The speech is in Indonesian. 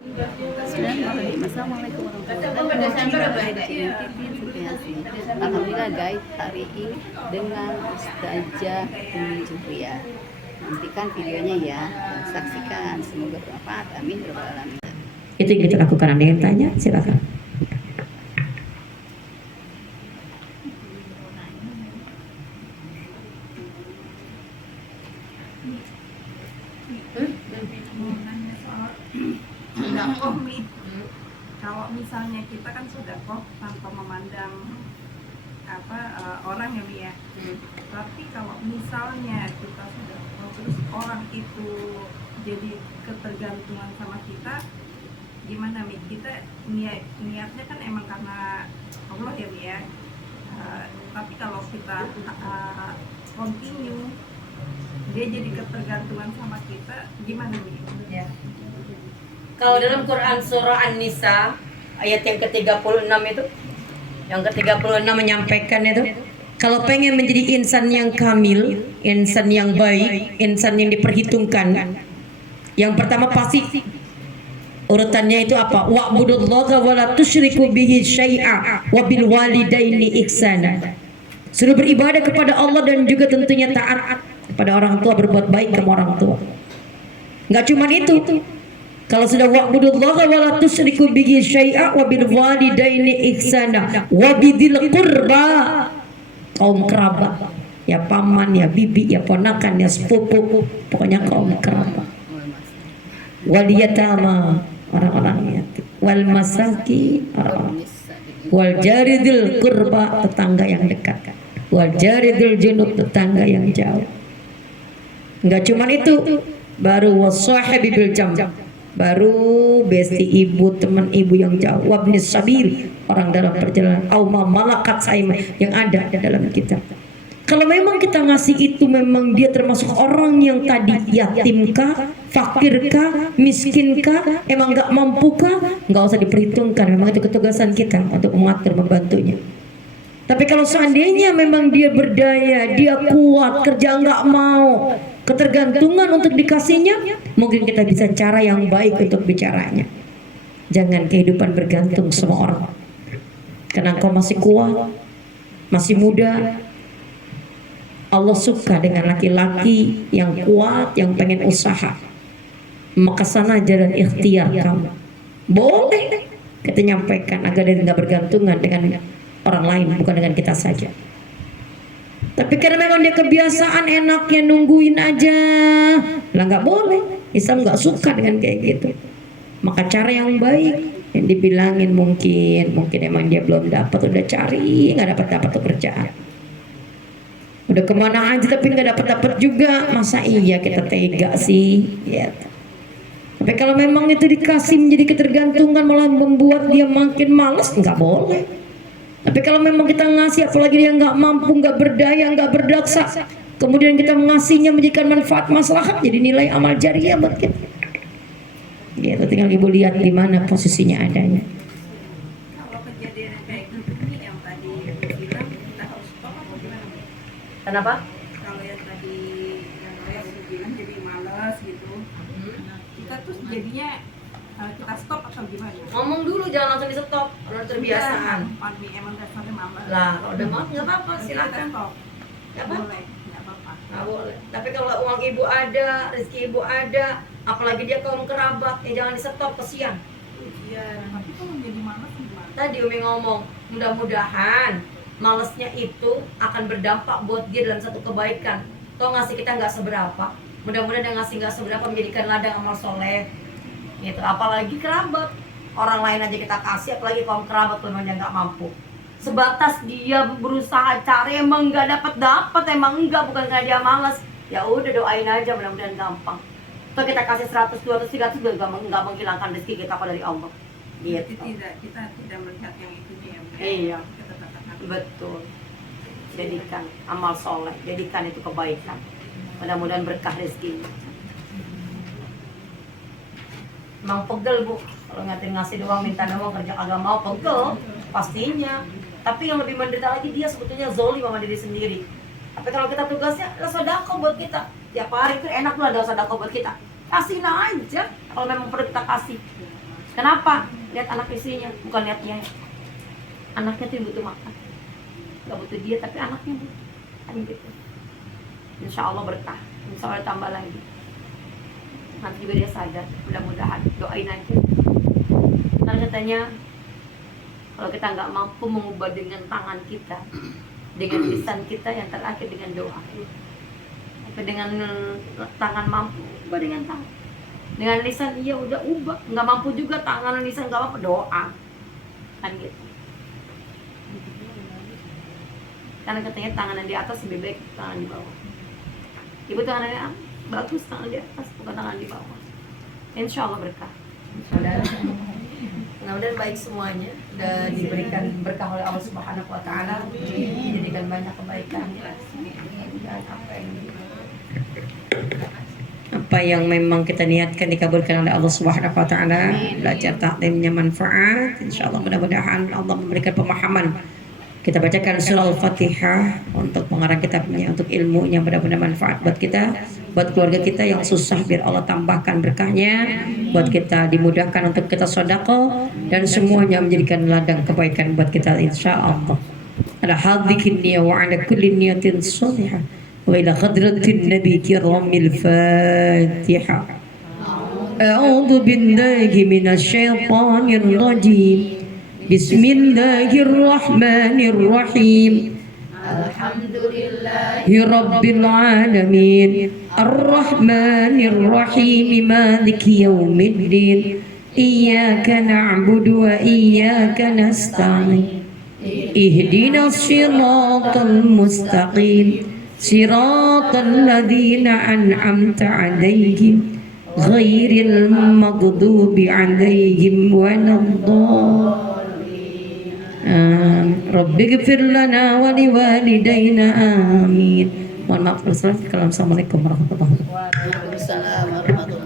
Assalamualaikum warahmatullahi wabarakatuh. Alhamdulillah guys, hari ini dengan Ustazah Umi Juhriah. Nantikan videonya ya, saksikan, semoga bermanfaat. Amin ya rabbal alamin. Itu yang kita lakukan. Ada yang tanya, silakan. Kalau misalnya kita kan sudah kok tanpa memandang orang ya Mi ya. Tapi kalau misalnya kita sudah terus orang itu jadi ketergantungan sama kita, gimana Mi? Kita niatnya kan emang karena Allah ya Mi ya. Tapi kalau kita continue dia jadi ketergantungan sama kita, gimana Mi? Ya. Kalau dalam Quran surah An-Nisa ayat yang ke-36 itu, yang ke-36 menyampaikan itu, kalau pengen menjadi insan yang kamil, insan yang baik, insan yang diperhitungkan, yang pertama pasti urutannya itu apa? Wa'budullaha wa la tusyriku bihi syai'a wa bil walidaini ihsana. Suruh beribadah kepada Allah dan juga tentunya taat kepada orang tua, berbuat baik ke orang tua. Enggak cuma itu. Kalau sudah wa'budullaha wa la tusyriku bihi syai'a wa bil walidaini ihsana wa bidil qurba, kaum kerabat, ya paman, ya bibi, ya ponakan, ya sepupu, pokoknya kaum kerabat. Wal yatama, orang-orang yatim, wal masaki, orang-orang, wal jaridil qurba, tetangga yang dekat, wal jaridil junub, tetangga yang jauh. Enggak cuma itu, baru wasahibi bil jam, baru besti ibu, teman ibu yang jauh, wabnis sabil, orang dalam perjalanan, au malakat saima, yang ada dalam kita. Kalau memang kita ngasih itu, memang dia termasuk orang yang tadi yatimkah, fakirkah, miskinkah, emang nggak mampukah, nggak usah diperhitungkan, memang itu ketugasan kita untuk mengatur, membantunya. Tapi kalau seandainya memang dia berdaya, dia kuat, kerja nggak mau, ketergantungan untuk dikasihnya, mungkin kita bisa cara yang baik untuk bicaranya. Jangan kehidupan bergantung sama orang. Karena engkau masih kuat, masih muda. Allah suka dengan laki-laki yang kuat, yang pengen usaha. Maka sana jalan ikhtiar kamu. Boleh kita nyampaikan agar dia nggak bergantungan dengan orang lain, bukan dengan kita saja. Tapi karena memang dia kebiasaan enaknya nungguin aja, lah nggak boleh. Islam nggak suka dengan kayak gitu. Maka cara yang baik yang dibilangin, mungkin emang dia belum dapat, udah cari nggak dapat pekerjaan, udah kemana aja tapi nggak dapat juga, masa iya kita tega sih ya. Tapi kalau memang itu dikasih menjadi ketergantungan, malah membuat dia makin malas, nggak boleh. Tapi kalau memang kita ngasih, apalagi dia nggak mampu, nggak berdaya, nggak berdaksa, kemudian kita mengasihnya menjadikan manfaat maslahat, jadi nilai amal jariah buat kita. Gitu, tinggal ibu lihat di mana posisinya adanya. Kalau kejadian kayak gitu nih yang tadi bilang, kita harus stop atau gimana? Kenapa? Kalau yang tadi yang saya bilang jadi malas gitu, kita tuh jadinya kita stop atau gimana? Ngomong dulu, jangan langsung di stop. Kalau kebiasaan. Emang dasarnya malas. Lah, kalau udah mau nggak apa-apa, Kita silakan. stop. Nggak apa-apa. Boleh, nggak apa-apa. Nggak boleh. Tapi kalau uang ibu ada, rezeki ibu ada, apalagi dia kaum kerabat, ya jangan di stop, kesian. Iya, tapi kalau jadi malas gimana? Tadi Umi ngomong, mudah-mudahan malesnya itu akan berdampak buat dia dalam satu kebaikan. Toh ngasih kita nggak seberapa, mudah-mudahan yang ngasih nggak seberapa menjadikan ladang amal soleh. Gitu. Apalagi kerabat, orang lain aja kita kasih, apalagi kaum kerabat memang dia nggak mampu. Sebatas dia berusaha cari, emang nggak dapat, emang enggak, bukan karena dia malas. Ya udah, doain aja, mudah-mudahan gampang. Toh kita kasih 100, 200, 300 juga nggak menghilangkan rezeki kita kok dari Allah. Gitu. Kita tidak melihat yang itunya ya. Iya. Kita tetap Betul. Jadikan amal soleh, jadikan itu kebaikan. Mudah-mudahan berkah rezekinya. Emang pegel bu, kalau ngasih doang, minta doang, kerja kagak mau, pegel pastinya. Tapi yang lebih menderita lagi, dia sebetulnya zolim sama diri sendiri. Tapi kalau kita tugasnya sedekah buat kita, tiap hari itu enak lah ada sedekah buat kita. Kasihin aja kalau memang perlu kita kasih. Kenapa? Lihat anak istrinya, bukan lihat dia. Anaknya tuh butuh makan. Gak butuh dia, tapi anaknya butuh. Kan gitu. Insya Allah berkah. Insya Allah tambah lagi. Nanti juga dia sadar. Mudah-mudahan doain aja. Karena katanya kalau kita nggak mampu mengubah dengan tangan kita, dengan lisan kita, yang terakhir dengan doa. Tapi dengan tangan mampu, ubah dengan tangan. Dengan lisan iya udah ubah, nggak mampu juga tangan lisan nggak mampu doa, kan gitu. Karena katanya tangan di atas lebih baik tangan di bawah. Ibu tangannya bagus, tangan di atas bukan tangan di bawah. Insya Allah berkah. Mudah-mudahan baik semuanya dan diberikan berkah oleh Allah Subhanahu Wa Taala, dijadikan banyak kebaikan dan apa yang memang kita niatkan dikabulkan oleh Allah Subhanahu Wa Taala. Belajar taklimnya manfaat, insyaallah mudah-mudahan Allah memberikan pemahaman. Kita bacakan surah Al-Fatihah untuk pengarang kitabnya, untuk ilmunya, mudah-mudahan manfaat buat kita, buat keluarga kita yang susah biar Allah tambahkan berkahnya, buat kita dimudahkan untuk kita sedekah dan semuanya menjadikan ladang kebaikan buat kita insyaallah. Ala hadhihi niyya wa ala kulli niyatin shalihah wa ila hadratin nabi kiramil Fatihah. A'udzu billahi minasyaitonir rajim. Bismillahirrahmanirrahim. Alhamdulillahi rabbil alamin. Arrahmanirrahim. Maliki yaumiddin. Iyyaka na'budu wa iyyaka nasta'in. Ihdinas siratal mustaqim. Siratal ladzina an'amta 'alaihim ghairil maghdubi 'alaihim waladdallin. Rabbi ghfir lana wa liwalidayna amin. Mohon maaf. Assalamualaikum warahmatullahi wabarakatuh. Waalaikumsalam warahmatullahi